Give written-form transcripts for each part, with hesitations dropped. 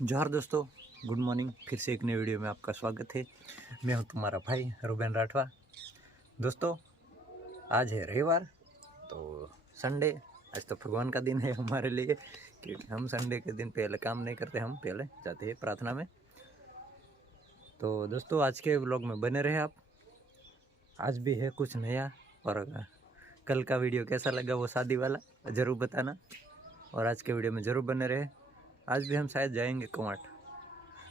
जोहार दोस्तों, good morning. फिर से एक नई वीडियो में आपका स्वागत है। मैं हूं तुम्हारा भाई रुबेन राठवा। दोस्तों, आज है रविवार, तो संडे। आज तो भगवान का दिन है हमारे लिए कि हम संडे के दिन पहले काम नहीं करते, हम पहले जाते हैं प्रार्थना में। तो दोस्तों, आज के व्लॉग में बने रहे आप। आज भी है कुछ नया, और कल का वीडियो कैसा लगा वो शादी वाला ज़रूर बताना, और आज के वीडियो में ज़रूर बने रहे। आज भी हम शायद जाएंगे कुमाट,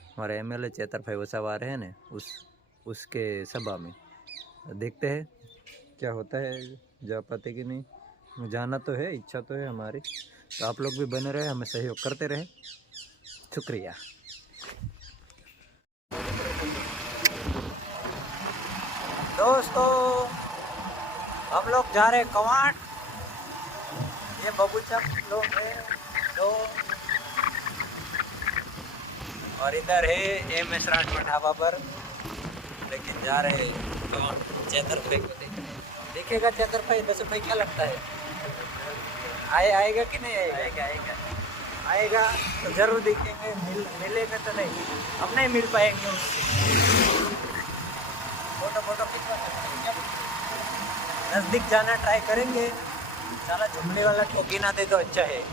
हमारे एमएलए चेतर भाई वसावा आ रहे हैं ना, उसके सभा में। देखते हैं क्या होता है, जा पाते कि नहीं। जाना तो है, इच्छा तो है हमारी। तो आप लोग भी बने रहे, हमें सहयोग करते रहे। शुक्रिया दोस्तों। हम लोग जा रहे कुमाट। ये बबूचा लोग हैं दो, और इधर है एम.एस. राठवा ढाबा पर। लेकिन जा रहे तो चेतर भाई को देखेगा चेतर भाई। दस भाई क्या लगता है, आएगा कि नहीं आएगा? आएगा तो जरूर देखेंगे। मिलेगा तो नहीं, हम नहीं मिल पाएंगे उससे। फोटो खिंचवा सकते हैं, नज़दीक जाना ट्राई करेंगे। साला झुमने वाला ठोकी ना दे तो अच्छा है।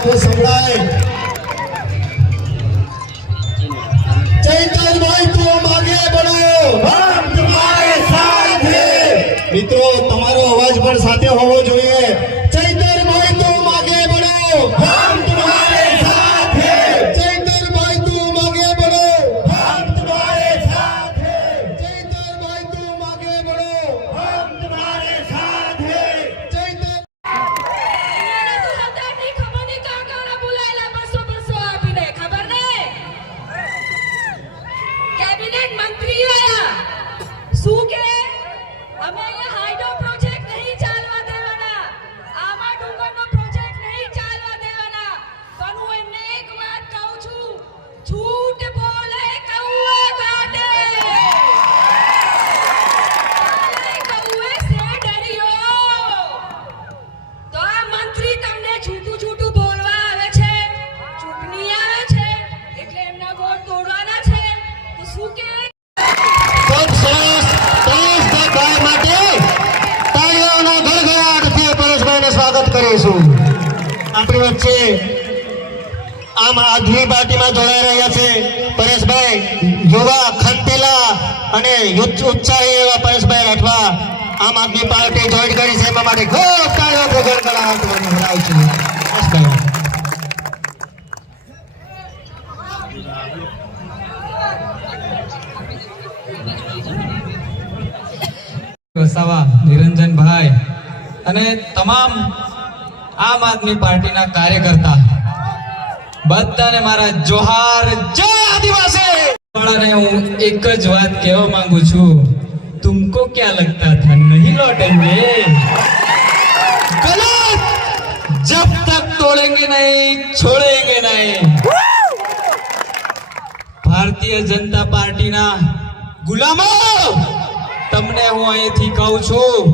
आपको संभळाय चैतन्य भाई तुम आगे बढ़ो हम तुम्हारे साथ हैं मित्रों તમારો અવાજ પણ સાથે હોવો જોઈએ ચૈતन्य भाई तुम आगे बढ़ो हम तुम्हारे साथ हैं चैतन्य भाई तुम आगे बढ़ो हम तुम्हारे साथ हैं चैतन्य भाई तुम आगे बढ़ो हम तुम्हारे साथ हैं चैतन्य कैबिनेट मंत्री आया શું કે અમે અહીંયા હાઈડ્રો પ્રોજેક્ટ નહીં ચાલવા દેવાના આમાં ડુંગરનો પ્રોજેક્ટ નહીં ચાલવા દેવાના પણ હું એમને એક વાત કહું છું झूठ બોલે કૌવા કાટે કાલે કૌવે સે ડરિયો તો આ મંત્રી તમને છૂટું બોલવા આવે છે ચૂંટણી આવે છે એટલે એમના વોટ તોડવાના છે તો શું કે ખૂબ સરસ પરેશભાઈ માટે તાળીઓના ગળગળાટથી પરેશભાઈને સ્વાગત કરીશું આપણી વચ્ચે આમ આદમી પાર્ટીમાં જોડાઈ રહ્યા છે પરેશભાઈ યુવા ખંતેલા અને ઉત્સાહી એવા પરેશભાઈ રાઠવા આમ આદમી પાર્ટી જોઈન કરી છે એમાં માટે ખૂબ તાળીઓથી ગળગળાટ બોલાવું છું પરેશભાઈ વસાવા નિરંજનભાઈ અને તમામ આમ આદમી પાર્ટીના કાર્યકર્તા બધાને મારા જોહાર જય આદિવાસી વાળાને હું એક જ વાત કહેવા માંગુ છું तुमको क्या लगता था नहीं लौटेंगे गलत जब तक तोड़ेंगे नहीं छोड़ेंगे नहीं ભારતીય જનતા પાર્ટીના ગુલામો તમને હું અહીંથી કહું છું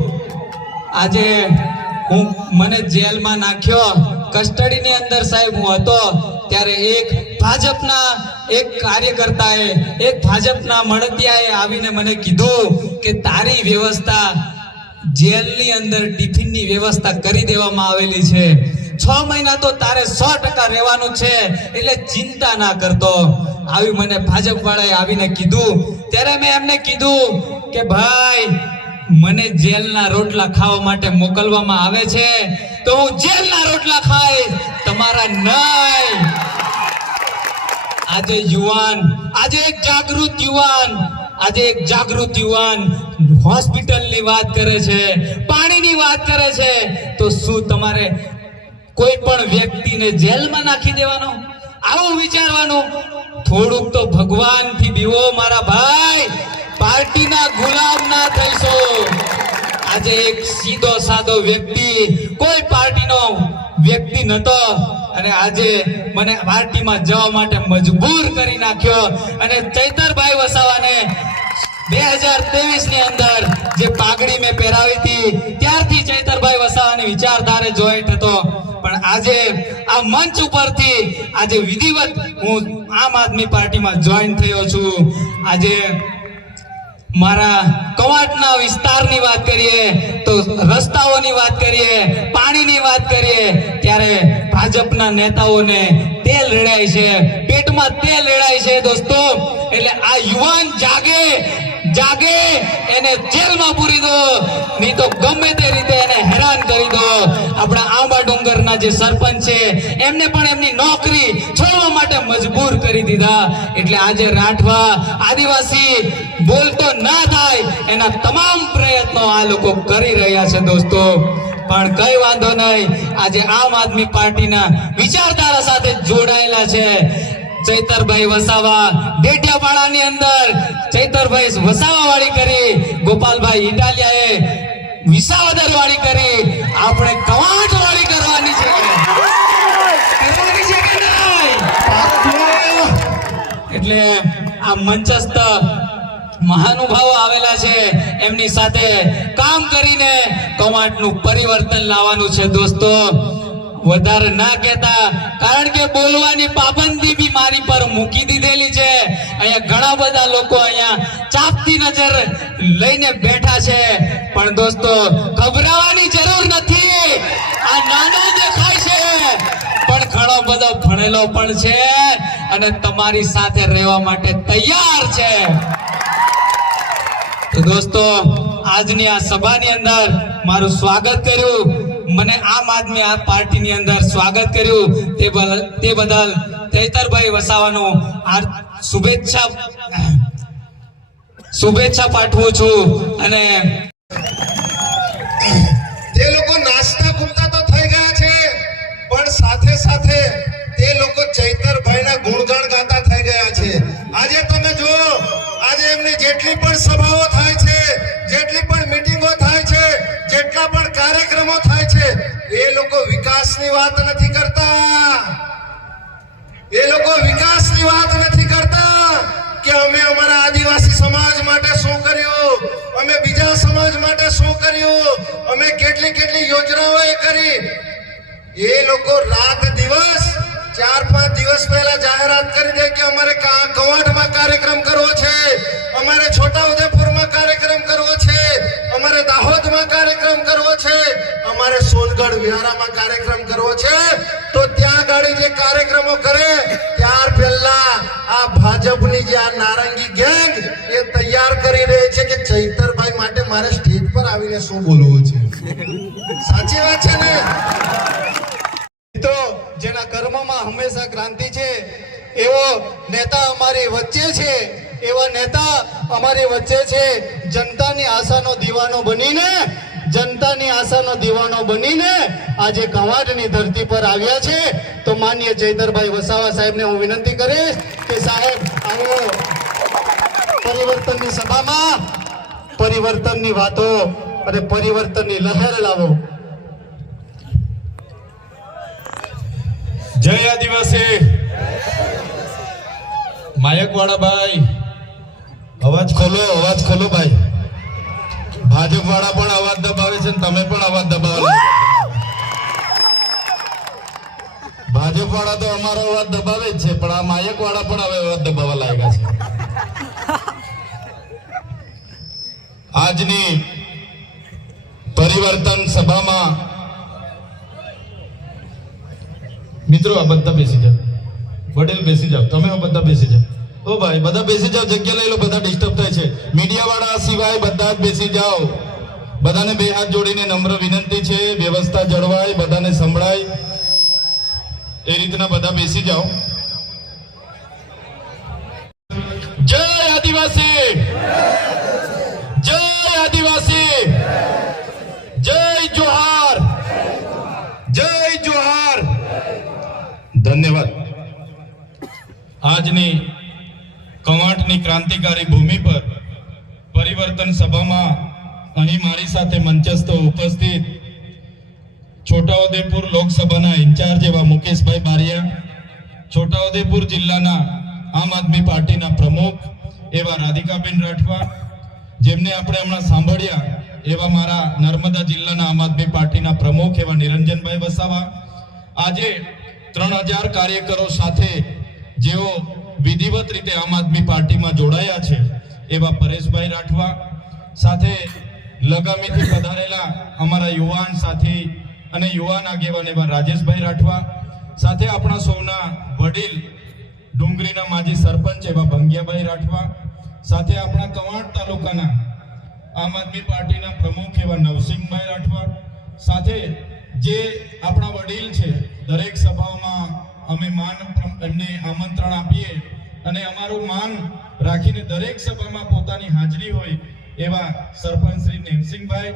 આજે હું મને જેલમાં નાખ્યો કસ્ટડીની અંદર સાહેબ હું હતો ત્યારે એક ભાજપના એક કાર્યકર્તાએ એક ભાજપના મળતિયાએ આવીને મને કીધું કે તારી વ્યવસ્થા જેલની અંદર ટિફિનની વ્યવસ્થા કરી દેવામાં આવેલી છે 6 મહિના તો તારે 100% રહેવાનું છે એટલે ચિંતા ના કરતો આવી મને ભાજપ વાળાએ આવીને કીધું ત્યારે મેં એમને કીધું કે ભાઈ મને જેલના રોટલા ખાવા માટે મોકલવામાં આવે છે તો હું જેલના રોટલા ખાઈશ તમારા નહીં આજે એક જાગૃત યુવાન હોસ્પિટલની વાત કરે છે પાણીની વાત કરે છે તો શું તમારે કોઈ પણ વ્યક્તિને જેલમાં નાખી દેવાનો આવું વિચારવાનું થોડુંક તો ભગવાનથી બીવો મારા ભાઈ પાર્ટીના ગુલામ ના થઈશો આજે એક સીધો સાદો વ્યક્તિ કોઈ પાર્ટીનો વ્યક્તિ નતો અને આજે મને પાર્ટીમાં જવા માટે મજબૂર કરી નાખ્યો અને ચૈતરભાઈ વસાવાને 2023 ની અંદર જે પાઘડી મેં પહેરાવી હતી ત્યારથી ચૈતરભાઈ વસાવાની વિચારધારે જોઈન્ટ હતો પણ આજે આ મંચ ઉપરથી આજે વિધિવત હું આમ આદમી પાર્ટીમાં જોઈન થયો છું આજે મારા કવાંટના વિસ્તારની વાત કરીએ તો રસ્તાઓની વાત કરીએ પાણીની વાત કરીએ ત્યારે ભાજપના નેતાઓને તેલ રેડાય છે પેટમાં તેલ રેડાય છે દોસ્તો એટલે આ યુવાન જાગે એને જેલમાં પૂરી દો નહીં તો ગમે તે રીતે એને હેરાન કરી દો આપણા આંબા ડુંગરના જે સરપંચ છે એમને પણ એમની નોકરી છોડવા માટે મજબૂર કરી દીધા એટલે આજે રાઠવા આદિવાસી બોલતો ના થાય એના તમામ પ્રયત્નો આ લોકો કરી રહ્યા છે દોસ્તો પણ કઈ વાંધો નહીં આજે આમ આદમી પાર્ટીના વિચારધારા સાથે જોડાયેલા છે ચૈતરભાઈ વસાવા ડેડિયાપાડાની અંદર ચૈતરભાઈ વસાવા વાળી કરી ગોપાલભાઈ ઇટાલિયાએ વિસાવદર વાળી કરી આપણે કવાંટ વાળી કરવાની છે કે નહીં એટલે આ મંચસ્થ મહાનુભાવો આવેલા છે એમની સાથે કામ કરીને કવાંટનું પરિવર્તન લાવવાનું છે દોસ્તો વધારે ના કહેતા કારણ કે બોલવાની પાબંદી બી મારી પર મૂકી દીધેલી છે અહીંયા ઘણા બધા લોકો અહીંયા ચાપતી નજર લઈને બેઠા છે પણ દોસ્તો ગભરાવાની જરૂર નથી આ નાનો દેખાય છે પણ ઘણો બધો ભણેલો પણ છે અને તમારી સાથે રહેવા માટે તૈયાર છે. તો દોસ્તો, આજની આ સભાની અંદર મારું સ્વાગત કર્યું, મને આમ આદમી આ પાર્ટીની અંદર સ્વાગત કર્યું તે બદલ ચૈતરભાઈ વસાવાનું શુભેચ્છા પાઠવું છું. અને તે લોકો નાસ્તા કુત્તા તો થઈ ગયા છે, પણ સાથે સાથે તે લોકો ચૈતરભાઈના ગુણગાન ગાતા થઈ ગયા છે. આજે તમે જુઓ, આજે એમની જેટલી પણ સભાઓ થાય છે, જેટલી પણ મીટિંગો થાય છે, જેટલા પણ કાર્યક્રમો થાય છે, એ લોકો વિકાસની વાત નથી કરતા. એ લોકો વિકાસની વાત નથી કરતા કે અમે અમારા આદિવાસી સમાજ માટે શું કર્યું, અમે બીજા સમાજ માટે શું કર્યું, અમે કેટલી યોજનાઓ એ કરી. એ લોકો રાત દિવસ 4-5 દિવસ પહેલા જાહેરાત કરી દે કે અમારે કવાંટમાં કાર્યક્રમ કરવો છે, અમારે છોટાઉદેપુરમાં કાર્યક્રમ કરવો છે, અમારે દાહોદમાં કાર્યક્રમ કરવો છે, અમારે સોનગઢ વિહારામાં કાર્યક્રમ કરવો છે. તો ત્યાં ગાડી જે કાર્યક્રમો કરે ત્યાર પહેલા આ ભાજપની જે આ નારંગી ગેંગ એ તૈયાર કરી રહી છે કે ચૈતરભાઈ માટે મારે સ્ટેજ પર આવીને શું બોલવું છે. સાચી વાત છે ને મિત્રો? જેના કર્મમાં હંમેશા ક્રાંતિ છે એવો નેતા અમારી વચ્ચે છે, એવા નેતા અમારી વચ્ચે છે. જનતાની આશાનો દીવાનો બનીને આજે કવાંટની ધરતી પર આવ્યા છે. તો માનનીય ચૈતરભાઈ વસાવા સાહેબને હું વિનંતી કરીશ કે સાહેબ આવો પરિવર્તનની સભામાં પરિવર્તનની વાતો અને પરિવર્તનની લહેર લાવો. જય આદિવાસી. માયકવાળા ભાઈ, અવાજ ખોલો ભાઈ. ભાજપ વાળા પણ અવાજ દબાવે છે, તમે પણ અવાજ દબાવો. ભાજપ વાળા તો અમારો અવાજ દબાવે જ છે, પણ આ માયક વાળા પણ હવે અવાજ દબાવવા લાગ્યા છે. આજની પરિવર્તન સભામાં મિત્રો આ બધા બેસી જાઓ, વડીલ બેસી જાઓ, તમે બધા બેસી જાઓ. ઓ ભાઈ બધા બેસી જાઓ, જગ્યા લઈ લો, બધા ડિસ્ટર્બ થાય છે. મીડિયા વાળા સિવાય બધા જ બેસી જાઓ. બધાને બે હાથ જોડીને નમ્ર વિનંતી છે, વ્યવસ્થા જળવાય, બધાને સંભળાય એ રીતના બધા બેસી જાઓ. જય આદિવાસી, જય આદિવાસી, જય જોહાર, જય જોહાર. ધન્યવાદ. આજની કવાંટની ક્રાંતિકારી ભૂમિ પર પરિવર્તન સભામાં અહીં મારી સાથે મંચસ્થ ઉપસ્થિત છોટાઉદેપુર લોકસભાના ઇન્ચાર્જ એવા મુકેશભાઈ બારિયા, છોટાઉદેપુર જિલ્લાના આમ આદમી પાર્ટીના પ્રમુખ એવા રાધિકાબેન રાઠવા, જેમને આપણે હમણાં સાંભળ્યા એવા મારા નર્મદા જિલ્લાના આમ આદમી પાર્ટીના પ્રમુખ એવા નિરંજનભાઈ વસાવા, આજે 3000 કાર્યકરો સાથે જેઓ વિધિવત રીતે આમ આદમી પાર્ટીમાં જોડાયા છે એવા પરેશભાઈ રાઠવા, સાથે લગામીથી પધારેલા અમારા યુવાન સાથી અને યુવાન આગેવાન એવા રાજેશભાઈ રાઠવા, સાથે આપણા સૌના વડીલ ડુંગરીના માજી સરપંચ એવા ભંગિયાભાઈ રાઠવા, સાથે આપણા કવાંટ તાલુકાના આમ આદમી પાર્ટીના પ્રમુખ એવા નવસિંહભાઈ રાઠવા, સાથે જે આપણા વડીલ છે, દરેક સભાઓમાં અમે એમને આમંત્રણ આપીએ અને અમારું માન રાખીને દરેક સભામાં પોતાની હાજરી હોય એવા સરપંચ શ્રી નેમસિંહભાઈ,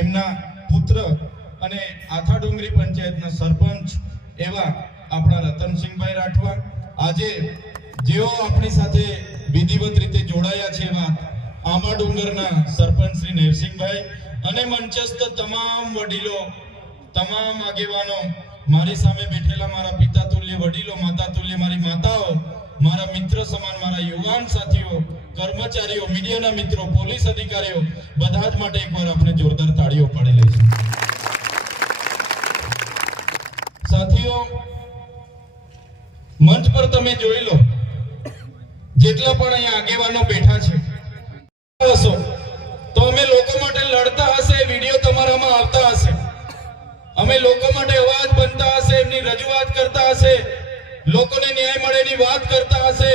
એમના પુત્ર અને આથા ડુંગરી પંચાયતના સરપંચ એવા આપણા રતનસિંહભાઈ રાઠવા, આજે જેઓ આપણી સાથે વિધિવત રીતે જોડાયા છે એવા આંબા ડુંગરના સરપંચ શ્રી નેમસિંહભાઈ અને મંચસ્થ તમામ વડીલો, તમામ આગેવાનો, મારી સામે બેઠેલા મારા પિતા તુલ્ય વડીલો, માતા તુલ્ય મારી માતાઓ, મારા મિત્ર સમાન મારા યુવાન સાથીઓ, કર્મચારીઓ, મીડિયાના મિત્રો, પોલીસ અધિકારીઓ, બધા જ માટે એકવાર આપણે જોરદાર તાળીઓ પાડી લઈશું. સાથીઓ, મંચ પર તમે જોઈ લો, જેટલા પણ અહીંયા આગેવાનો બેઠા છે, તો અમે લોકો માટે લડતા હશે, વિડીયો તમારામાં આવતા હશે. તમે લોકો માટે અવાજ બનતા હશે, એમની રજૂઆત કરતા હશે, લોકોને ન્યાય મળે એની વાત કરતા હશે,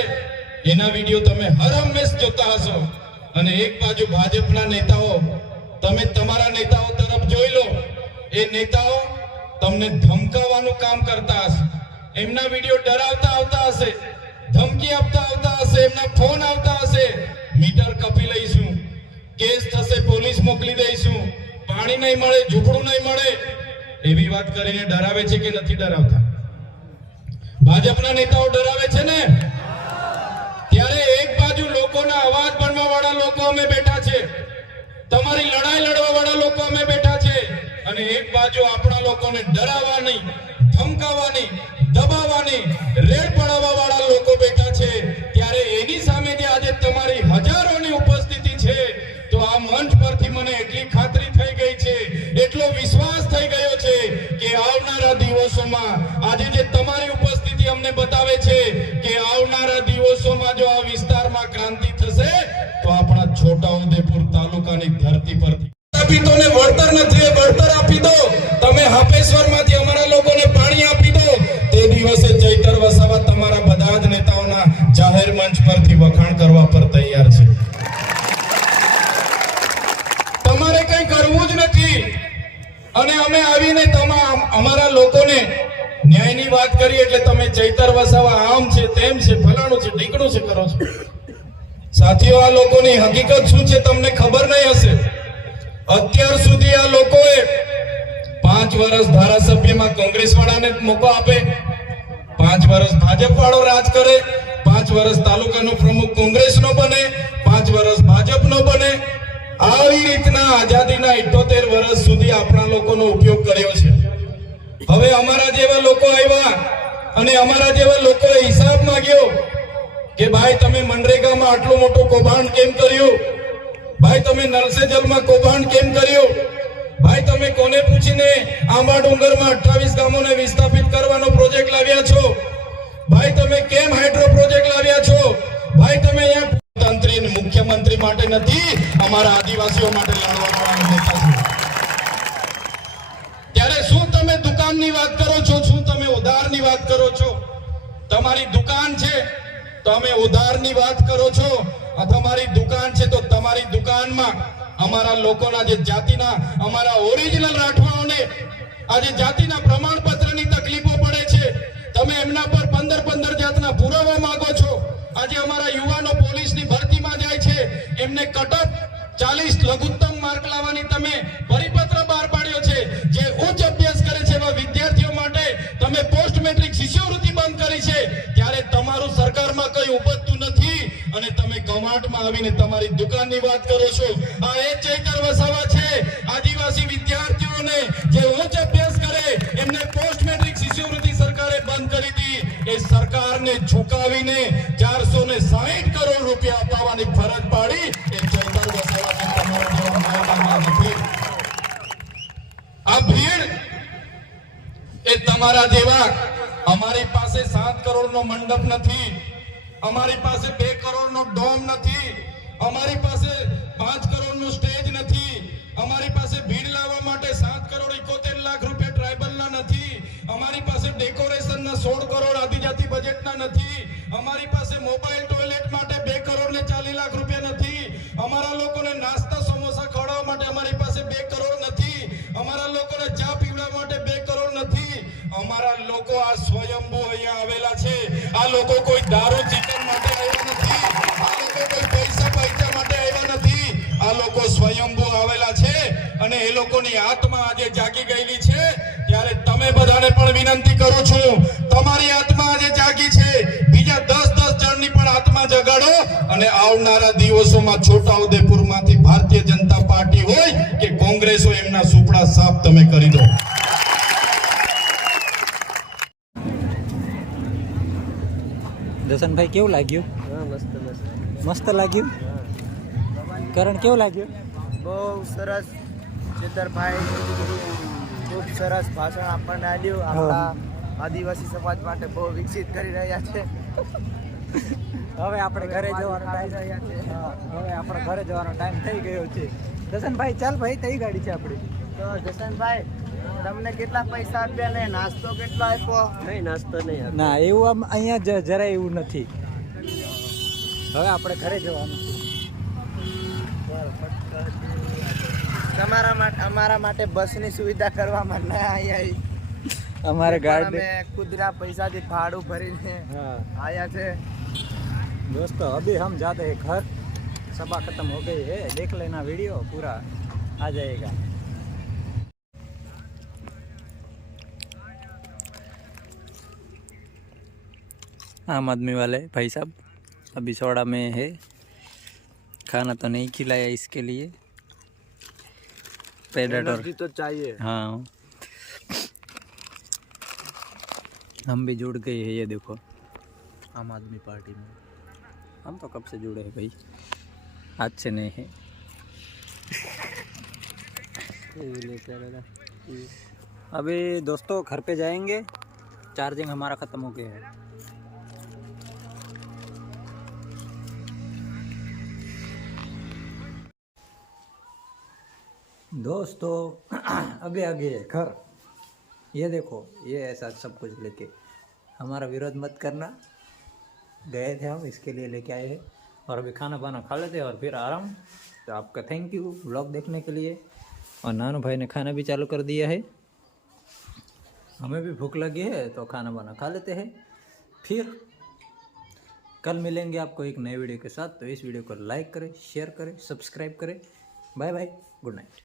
એના વિડીયો તમે હર હંમેશ જોતા હશો. અને એક બાજુ ભાજપના નેતાઓ, તમે તમારા નેતાઓ તરફ જોઈ લો, એ નેતાઓ તમને ધમકાવવાનું કામ કરતા હશે, એમના વિડીયો ડરાવતા આવતા હશે, ધમકી આપતા આવતા હશે, એમના ફોન આવતા હશે, મીટર કપી લઈશું, કેસ થશે, પોલીસ મોકલી દઈશું, પાણી નહીં મળે, ઝૂંપડું નહીં મળે, એવી વાત કરીને ડરાવે છે કે નથી ડરાવતા? ભાજપના નેતાઓ ડરાવે છે ને? ત્યારે એક બાજુ લોકોના અવાજ બનવા વાળા લોકો અમે બેઠા છે, તમારી લડાઈ લડવા વાળા લોકો અમે બેઠા છે, અને એક બાજુ આપણા લોકોને ડરાવવાની, ધમકાવવાની, દબાવવાની, રેડ પડાવવા વાળા લોકો બેઠા છે. ત્યારે એની સામે જે આજે તમારી હજારોની ઉપસ્થિતિ છે, તો આ મંચ પરથી મને એટલી ખાતરી થઈ ગઈ છે, એટલો વિશ્વાસ થઈ ગયો છે કે આવનારા દિવસોમાં આજે જે તમારી ઉપસ્થિતિ અમને બતાવે છે કે આવનારા દિવસોમાં જો આ વિસ્તારમાં ક્રાંતિ થશે તો આપણા છોટાઉદેપુર તાલુકાની ધરતી પરથી પીતોને વળતર નથી, વળતર આપી દો. તમે હાપેશ્વરમાંથી અમારા લોકોને પાણી આપી દો. તે દિવસે ચૈતર વસાવા તમારા બધા જ નેતાઓના જાહેર મંચ પરથી વખાણ કરવા પર તૈયાર છે. તમારે કંઈ કરવું જ નથી, અને અમે આવીને અમારા લોકોને ન્યાયની વાત કરી એટલે તમે ચૈતર વસાવા આમ છે, તેમ છે, ફલાણું છે, ઢીકણું છે કરો છો. સાથીઓ, આ લોકોની હકીકત શું છે તમને ખબર નહીં હશે. અત્યાર સુધી આ લોકોએ 5 વર્ષ ધારાસભ્યમાં કોંગ્રેસ વાળાને મોકો આપે, 5 વર્ષ ભાજપ વાળો રાજ કરે, 5 વર્ષ તાલુકાનો પ્રમુખ કોંગ્રેસનો બને, 5 વર્ષ ભાજપનો બને. આવી રીતના આઝાદીના 78 વર્ષ સુધી આપણા લોકોનો ઉપયોગ કર્યો છે. હવે અમારા જેવા લોકો આવ્યા અને અમારા જેવા લોકોએ હિસાબ માંગ્યો કે ભાઈ તમે મનરેગામાં આટલું મોટું કૌભાંડ કેમ કર્યું, ભાઈ તમે નલ સે જલમાં કૌભાંડ કેમ કર્યું, ભાઈ તમે કોને પૂછીને આંબા ડુંગરમાં 28 ગામોને વિસ્થાપિત કરવાનો પ્રોજેક્ટ લાવ્યા છો, ભાઈ તમે કેમ હાઇડ્રો પ્રોજેક્ટ લાવ્યા છો, ભાઈ તમે અહીંયા તંત્રી મુખ્યમંત્રી માટે નથી, અમારા આદિવાસીઓ માટે લડવાના નેતા છે. ત્યારે શું તમે દુકાનની વાત કરો છો, શું તમે ઉધારની વાત કરો છો? તમારી દુકાન છે તો અમે ઉધારની વાત કરો છો. આ તમારી દુકાન છે તો તમારી દુકાનમાં અમારા લોકોના જે જાતિના, અમારા ઓરિજિનલ રાઠવાઓને આજે જાતિના પ્રમાણપત્રની તકલીફો પડે છે, તમે એમના પર 15 જાતના પુરાવા માંગો છો. આજે અમારા યુવાનો પોલીસની ભરતીમાં જાય છે, એમને કટઅપ 40 લઘુત્તમ માર્ક લાવવાની તમે પરિપત્ર બહાર પાડ્યો છે. જે ઉચ્ચ અભ્યાસ કરે છે એવા વિદ્યાર્થીઓ માટે તમે પોસ્ટ મેટ્રિક શિષ્યવૃત્તિ બંધ કરી છે. ત્યારે તમારું સરકારમાં કઈ ઉપજતું નથી અને તમે કમાટમાં આવીને તમારી દુકાનની વાત કરો છો. આ એ ચૈતર વસાવા છે, આદિવાસી વિદ્યાર્થીઓને જે ઉચ્ચ અભ્યાસ કરે એમને પોસ્ટ મેટ્રિક શિષ્યવૃત્તિ સરકારે બંધ કરી હતી. એ સરકારને ઝુકાવીને 460 કરોડ રૂપિયા અપાવવાની ફરજ પાડી એ ચૈતર વસાવાને તમારા જેવા ન્યાય નથી. આ ભીડ એ તમારા જેવા, અમારી પાસે 7 કરોડનો મંડપ નથી, અમારી પાસે 2 કરોડનો ડોમ નથી, અમારી પાસે 5 કરોડનું સ્ટેજ નથી, અમારી પાસે ભીડ લાવવા માટે 7 કરોડ 71 લાખ રૂપિયા ટ્રાઇબલના નથી, અમારી પાસે ડેકોરેશનના 16 કરોડ આદિજાતિ બજેટના નથી, અમારી પાસે મોબાઈલ ટોયલેટ માટે 2 કરોડ ને 40 લાખ રૂપિયા નથી, અમારા લોકોને નાસ્તા સમોસા ખવડાવવા માટે અમારી પાસે 2 કરોડ નથી, અમારા લોકોને ચા પીવડાવવા માટે 2 કરોડ નથી. અમારા લોકો આ સ્વયંભૂ અહીંયા આવેલા છે. આ લોકો કોઈ દારૂ ચિકન માટે આવ્યા નથી, આ લોકો કોઈ પૈસા માટે આવ્યા નથી, આ લોકો સ્વયંભૂ આવેલા છે અને એ લોકોની આત્મા આજે જાગી ગયેલી છે. ત્યારે તમે બધાને પણ વિનંતી કરું છું, તમારી આત્મા આજે જાગી છે, બીજા 10 જણની પણ આત્મા જગાડો અને આવનારા દિવસોમાં છોટાઉદેપુરમાંથી ભારતીય જનતા પાર્ટી હોય કે કોંગ્રેસ હોય એમના સુપડા સાફ તમે કરી દો. દર્શનભાઈ કેવું લાગ્યું? મસ્ત લાગ્યું. કરણ કેવું લાગ્યું? બહુ સરસ. ચેતરભાઈ ખૂબ સરસ ભાષણ આપણને આપ્યું. આપણા આદિવાસી સમાજ માટે બહુ વિકસિત કરી રહ્યા છે. હવે આપણે ઘરે જવાનો ટાઈમ થઈ ગયો છે. દર્શનભાઈ ચાલ ભાઈ, કઈ ગાડી છે આપણી? તો જશનભાઈ તમને કેટલા પૈસા આપ્યા ને નાસ્તો કેટલો આપ્યો? ના એવું આમ અહીંયા જરાય એવું નથી. હવે આપણે ઘરે જવાનું છે. અમારા માટે બસની સુવિધા કરવામાં ના આવી. અમારે ગાડી અમે ખુદના પૈસાથી ભાડું ભરીને हाँ आया थे. दोस्तों अभी हम जाते हैं घर. सभा खत्म हो गई है. देख लेना वीडियो पूरा आ जाएगा. आम आदमी वाले भाई साहब अभी सोडा में है. खाना तो नहीं खिलाया इसके लिए. प्रेडेटर एनर्जी तो चाहिए. हाँ हम भी जुड़ गए हैं. ये देखो आम आदमी पार्टी में. हम तो कब से जुड़े हैं भाई, आज से नहीं है. अभी दोस्तों घर पे जाएंगे. चार्जिंग हमारा ख़त्म हो गया है. दोस्तों अभी आ गए घर. ये देखो ये ऐसा सब कुछ लेके. हमारा विरोध मत करना. गए थे हम इसके लिए लेके आए हैं. और अभी खाना पाना खा लेते हैं और फिर आराम. तो आपका थैंक यू व्लॉग देखने के लिए. और नानू भाई ने खाना भी चालू कर दिया है. हमें भी भूख लगी है तो खाना वाना खा लेते हैं. फिर कल मिलेंगे आपको एक नए वीडियो के साथ. तो इस वीडियो को लाइक करें, शेयर करें, सब्सक्राइब करें. Bye bye, good night.